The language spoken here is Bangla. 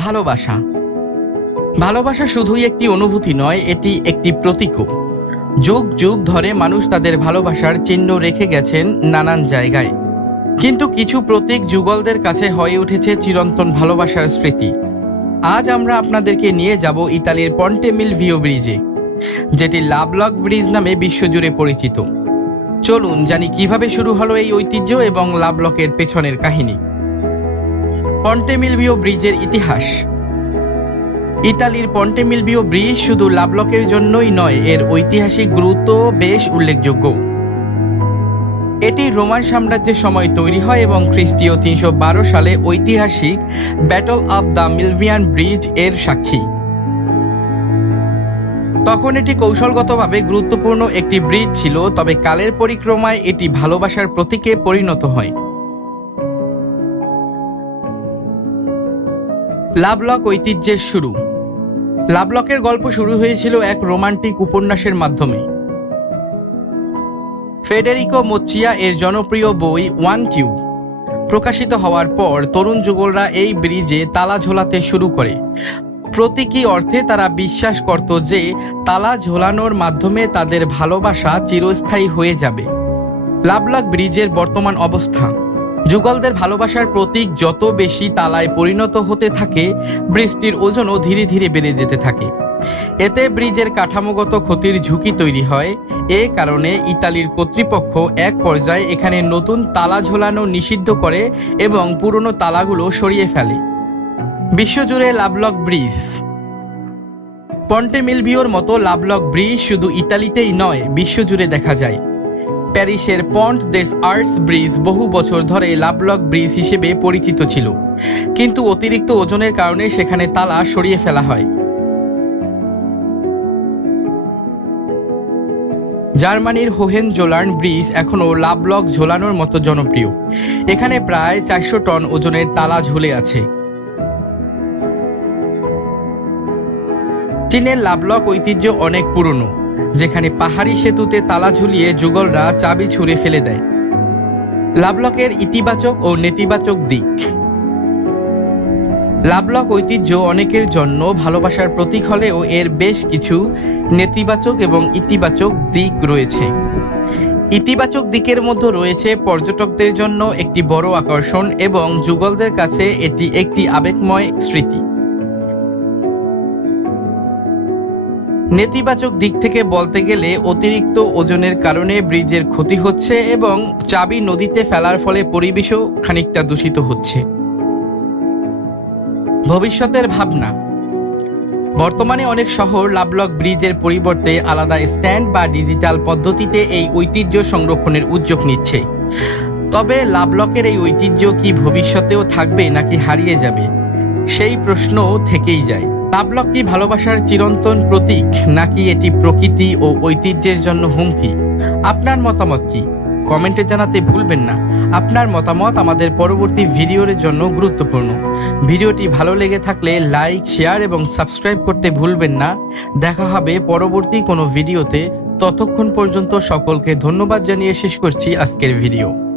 ভালোবাসা। ভালোবাসা শুধুই একটি অনুভূতি নয়, এটি একটি প্রতীকও। যুগ যুগ ধরে মানুষ তাদের ভালোবাসার চিহ্ন রেখে গেছেন নানান জায়গায়। কিন্তু কিছু প্রতীক যুগলদের কাছে হয়ে উঠেছে চিরন্তন ভালোবাসার স্মৃতি। আজ আমরা আপনাদেরকে নিয়ে যাব ইতালির পন্টেমিল ভিও ব্রিজে, যেটি লাভলক ব্রিজ নামে বিশ্বজুড়ে পরিচিত। চলুন জানি কীভাবে শুরু হলো এই ঐতিহ্য এবং লাভলকের পেছনের কাহিনী। পন্টেমিলভিও ব্রিজের ইতিহাস। ইতালির পন্টেমিলভিও ব্রিজ শুধু লাভলকের জন্যই নয়, এর ঐতিহাসিক গুরুত্ব বেশ উল্লেখযোগ্য। এটি রোমান সাম্রাজ্যের সময় তৈরি হয় এবং খ্রিস্টীয় তিনশো বারো সালে ঐতিহাসিক ব্যাটল অব দ্য মিলভিয়ান ব্রিজের সাক্ষী। তখন এটি কৌশলগতভাবে গুরুত্বপূর্ণ একটি ব্রিজ ছিল, তবে কালের পরিক্রমায় এটি ভালোবাসার প্রতীকে পরিণত হয়। লাভলক ঐতিহ্যের শুরু। লাভলকের গল্প শুরু হয়েছিল এক রোমান্টিক উপন্যাসের মাধ্যমে। ফেডেরিকো মোচিয়া এর জনপ্রিয় বই ওয়ান কিউ। প্রকাশিত হওয়ার পর তরুণ যুগলরা এই ব্রিজে তালা ঝোলাতে শুরু করে। প্রতীকী অর্থে তারা বিশ্বাস করত যে তালা ঝোলানোর মাধ্যমে তাদের ভালোবাসা চিরস্থায়ী হয়ে যাবে। লাভলাক ব্রিজের বর্তমান অবস্থা। যুগলদের ভালোবাসার প্রতীক যত বেশি তালায় পরিণত হতে থাকে ব্রিজটির ওজনও ধীরে ধীরে বেড়ে যেতে থাকে। এতে ব্রিজের কাঠামোগত ক্ষতির ঝুঁকি তৈরি হয়। এ কারণে ইতালির কর্তৃপক্ষ এক পর্যায়ে এখানে নতুন তালা ঝোলানো নিষিদ্ধ করে এবং পুরনো তালাগুলো সরিয়ে ফেলে। বিশ্বজুড়ে লাভলক ব্রিজ। পন্টে মিলভিওর মতো লাভলক ব্রিজ শুধু ইতালিতেই নয়, বিশ্বজুড়ে দেখা যায়। প্যারিসের পন্ট দেস আর্টস ব্রিজ বহু বছর ধরে লাভলক ব্রিজ হিসেবে পরিচিত ছিল। কিন্তু অতিরিক্ত ওজনের কারণে সেখানে তালা সরিয়ে ফেলা হয়। জার্মানির হোহেন জোলার্ন ব্রিজ এখনও লাভলক ঝোলানোর মতো জনপ্রিয়। এখানে প্রায় চারশো টন ওজনের তালা ঝুলে আছে। চীনের লাভলক ঐতিহ্য অনেক পুরনো। যেখানে পাহাড়ি সেতুতে তালা ঝুলিয়ে যুগলরা চাবি ছুঁড়ে ফেলে দেয়। লাভলকের ইতিবাচক ও নেতিবাচক দিক। লাভলক ঐতিহ্য অনেকের জন্য ভালোবাসার প্রতীক হলেও এর বেশ কিছু নেতিবাচক এবং ইতিবাচক দিক রয়েছে। ইতিবাচক দিকের মধ্যে রয়েছে পর্যটকদের জন্য একটি বড় আকর্ষণ এবং যুগলদের কাছে এটি একটি আবেগময় স্মৃতি। নেতিবাচক দিক থেকে বলতে গেলে অতিরিক্ত ওজনের কারণে ব্রিজের ক্ষতি হচ্ছে এবং চাবি নদীতে ফেলার ফলে পরিবেশও খানিকটা দূষিত হচ্ছে। ভবিষ্যতের ভাবনা। বর্তমানে অনেক শহর লাভলক ব্রিজের পরিবর্তে আলাদা স্ট্যান্ড বা ডিজিটাল পদ্ধতিতে এই ঐতিহ্য সংরক্ষণের উদ্যোগ নিচ্ছে। তবে লাভলকের এই ঐতিহ্য কি ভবিষ্যতেও থাকবে নাকি হারিয়ে যাবে? সেই প্রশ্ন থেকেই যায়। তাবলক কি ভালোবাসার চিরন্তন প্রতীক, নাকি এটি প্রকৃতি ও ঐতিহ্যের জন্য হুমকি? আপনার মতামত কি? কমেন্টে জানাতে ভুলবেন না। আপনার মতামত আমাদের পরবর্তী ভিডিওর জন্য গুরুত্বপূর্ণ। ভিডিওটি ভালো লেগে থাকলে লাইক, শেয়ার এবং সাবস্ক্রাইব করতে ভুলবেন না। দেখা হবে পরবর্তী কোনো ভিডিওতে। ততক্ষণ পর্যন্ত সকলকে ধন্যবাদ জানিয়ে শেষ করছি আজকের ভিডিও।